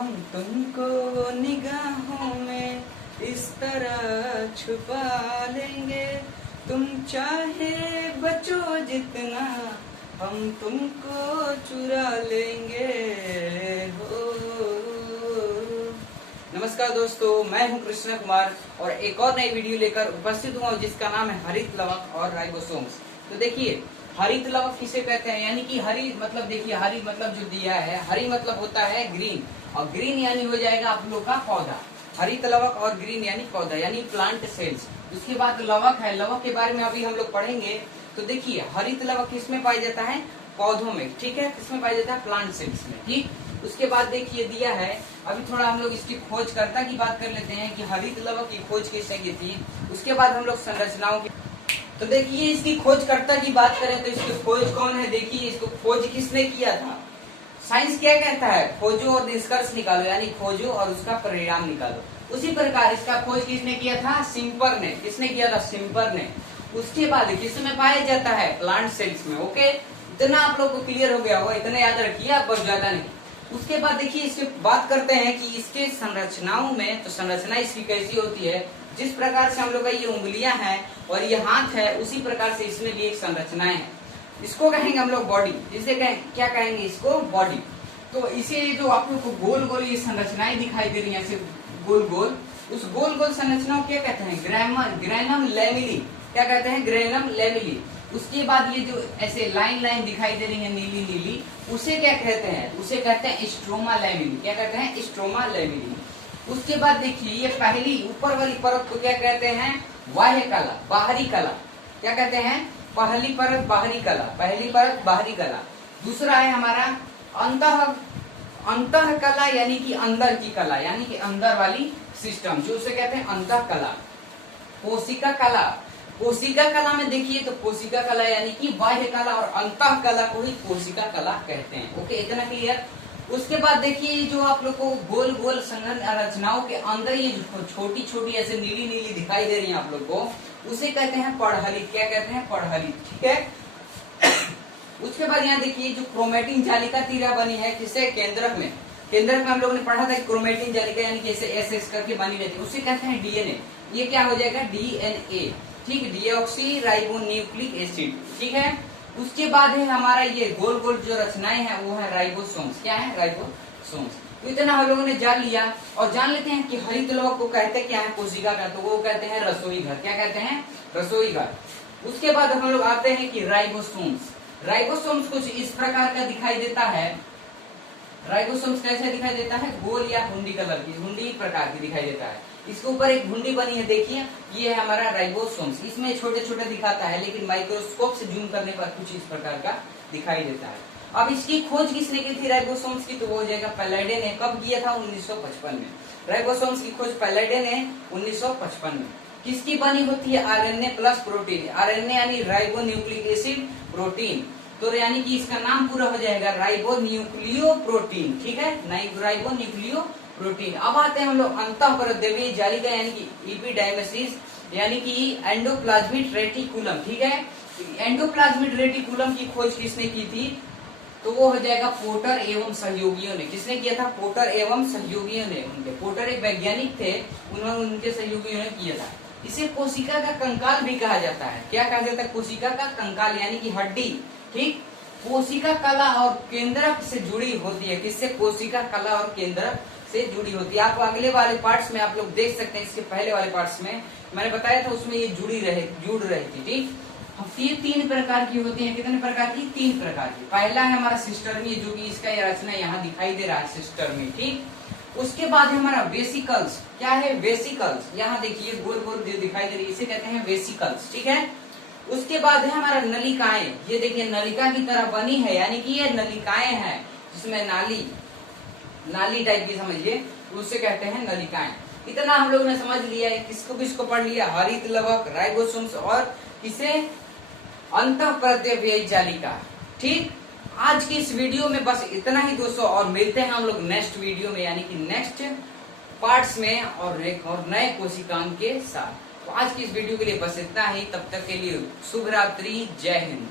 हम तुमको निगाहों में इस तरह छुपा लेंगे, तुम चाहे बचो जितना हम तुमको चुरा लेंगे हो। नमस्कार दोस्तों, मैं हूं कृष्ण कुमार और एक और नई वीडियो लेकर उपस्थित हुआ जिसका नाम है हरित लवक और राइबोसोम्स। तो देखिए, हरित लवक किसे कहते हैं, यानी कि हरी मतलब देखिए, हरी मतलब जो दिया है, हरी मतलब होता है ग्रीन, और ग्रीन यानी हो जाएगा आप लोग का पौधा। हरित लवक और ग्रीन यानी पौधा यानी प्लांट सेल्स। उसके बाद लवक है, लवक के बारे में अभी हम लोग पढ़ेंगे। तो देखिए, हरित लवक किसमें पाया जाता है, पौधों में, ठीक है, किसमें पाया जाता है, प्लांट सेल्स में, ठीक। उसके बाद देखिए दिया है, अभी थोड़ा हम लोग इसकी खोजकर्ता की बात कर लेते हैं कि हरित लवक की खोज किसने की थी। उसके बाद हम लोग संरचनाओं की, तो देखिए इसकी खोजकर्ता की बात करें तो इसकी खोज कौन है, देखिए इसको खोज किसने किया था। साइंस क्या कहता है, खोजो और निष्कर्ष निकालो, यानी खोजो और उसका परिणाम निकालो। उसी प्रकार इसका खोज किसने किया था, सिम्पर ने। किसने किया था, सिम्पर ने। उसके बाद किसमें पाया जाता है, प्लांट सेल्स में। ओके, इतना आप लोग को क्लियर हो गया होगा, इतना याद रखिए आप, बहुत ज्यादा नहीं। उसके बाद देखिए इसके बात करते हैं कि इसके संरचनाओं में, तो संरचना इसकी कैसी होती है, जिस प्रकार से हम लोग का ये उंगलियां हैं और ये हाथ है, उसी प्रकार से इसमें भी एक संरचनाएं है। इसको कहेंगे हम लोग बॉडी, जिसे क्या कहेंगे, इसको बॉडी। तो इसे जो आप लोग को गोल गोल ये संरचनाएं दिखाई दे रही है, ऐसे गोल गोल, उस गोल गोल संरचना को क्या कहते हैं, ग्रेनम लैमिली। क्या कहते हैं, ग्रेनम लैमिली। उसके बाद ये जो ऐसे लाइन लाइन दिखाई दे रही है नीली नीली, उसे क्या कहते हैं, उसे कहते हैं स्ट्रोमा लैमिली। क्या कहते हैं, स्ट्रोमा लैमिली। उसके बाद देखिए ये पहली ऊपर वाली परत को क्या कहते हैं, बाह्य कला, बाहरी कला। क्या कहते हैं, पहली परत बाहरी कला, पहली परत बाहरी कला। दूसरा है हमारा अंतः कला, यानी कि अंदर की कला, यानी कि अंदर वाली सिस्टम, जो उसे कहते हैं अंतः कला। कोशिका कला, कोशिका कला में देखिए तो कोशिका कला यानी कि बाह्य कला, और अंतः कला को ही कोशिका कला कहते हैं। ओके, इतना क्लियर। उसके बाद देखिए जो आप लोग को गोल गोल संरचनाओं के अंदर ये छोटी छोटी ऐसे नीली नीली दिखाई दे रही है आप लोग को, उसे कहते हैं पड़हलित। क्या कहते हैं, पड़हलित, ठीक है। उसके बाद यहाँ देखिए जो क्रोमेटिन जालिका तीरा बनी है, किससे, केंद्रक में। केंद्रक में हम लोगों ने पढ़ा था क्रोमेटिन जालिका यानी कि ऐसे एस करके बनी रहती है, उसे कहते हैं डीएनए। ये क्या हो जाएगा, डीएनए, ठीक, डीऑक्सी राइबोन्यूक्लिक एसिड, ठीक है। उसके बाद है हमारा ये गोल गोल जो रचनाएं हैं वो है राइबोसोम्स। क्या है, राइबोसोम्स। तो इतना हम लोगों ने जान लिया, और जान लेते हैं कि हरित लवक को कहते क्या है, कोशिका का, तो वो कहते हैं रसोई घर। क्या कहते हैं, रसोई घर। उसके बाद हम लोग आते हैं कि राइबोसोम्स। राइबोसोम्स कुछ इस प्रकार का दिखाई देता है। राइबोसोम्स कैसे दिखाई देता है, गोल या हुंडी कलर की, हुंडी प्रकार की दिखाई देता है। इसके ऊपर एक हुंडी बनी है, देखिए ये है हमारा राइबोसोम्स। इसमें छोटे छोटे दिखाता है, लेकिन माइक्रोस्कोप से जूम करने पर कुछ इस प्रकार का दिखाई देता है। अब इसकी खोज किसने की थी राइबोसोम्स की, तो वो हो जाएगा पैलाइडे ने। कब किया था, 1955 में। राइबोसोम्स की खोज पैलाइडे ने 1955 में। किसकी बनी होती है, आरएनए प्लस प्रोटीन। आरएनए यानी राइबो न्यूक्लिक एसिड प्रोटीन, तो यानी कि इसका नाम पूरा हो जाएगा राइबो न्यूक्लियो प्रोटीन, ठीक है, राइबो न्यूक्लियो प्रोटीन। अब आते हैं हम लोग अंतः परद्रव्यीय जालिका यानी कि एपिडर्मिस, यानी कि एंडोप्लाज्मिक रेटिकुलम, ठीक है। एंडोप्लाज्मिक रेटिकुलम की खोज किसने की थी, तो वो हो जाएगा पोर्टर एवं सहयोगियों ने। किसने किया था, पोर्टर एवं सहयोगियों ने। उनके पोर्टर एक वैज्ञानिक थे, उन्होंने, उनके सहयोगियों ने किया था। इसे कोशिका का कंकाल भी कहा जाता है। क्या कहा जाता है, कोशिका का कंकाल यानी कि हड्डी, ठीक। कोशिका कला और केंद्रक से जुड़ी होती है। किससे, कोशिका कला और केंद्रक से जुड़ी होती है। आप अगले वाले पार्ट्स में आप लोग देख सकते हैं, इसके पहले वाले पार्ट्स में मैंने बताया था, उसमें ये जुड़ रही थी, ठीक। ये 3 प्रकार की होती है। कितने प्रकार की, 3 प्रकार की। पहला है हमारा सिस्टर्मी, जो कि इसका ये रचना यहाँ दिखाई दे रहा है, सिस्टर्मी, ठीक। उसके बाद है हमारा वेसिकल्स। क्या है, वेसिकल्स, यहाँ देखिए गोल गोल दिखाई दे रही है, इसे कहते हैं वेसिकल्स, ठीक है। उसके बाद है हमारा नलिकाएं। ये देखिए नलिका की तरह बनी है, यानी कि ये नलिकाएं हैं, जिसमें नाली टाइप की समझिए, उसे कहते हैं नलिकाएं। इतना हम लोगों ने समझ लिया है। किसको किसको पढ़ लिया, हरित लवक, राइबोसोम्स और किसे, अंतः परद्रव्यीय जालिका, ठीक। आज की इस वीडियो में बस इतना ही दोस्तों, और मिलते हैं हम लोग नेक्स्ट वीडियो में, यानी कि नेक्स्ट पार्ट्स में, और एक और नए कोशिकांग के साथ। तो आज की इस वीडियो के लिए बस इतना ही। तब तक के लिए शुभ रात्रि, जय हिंद।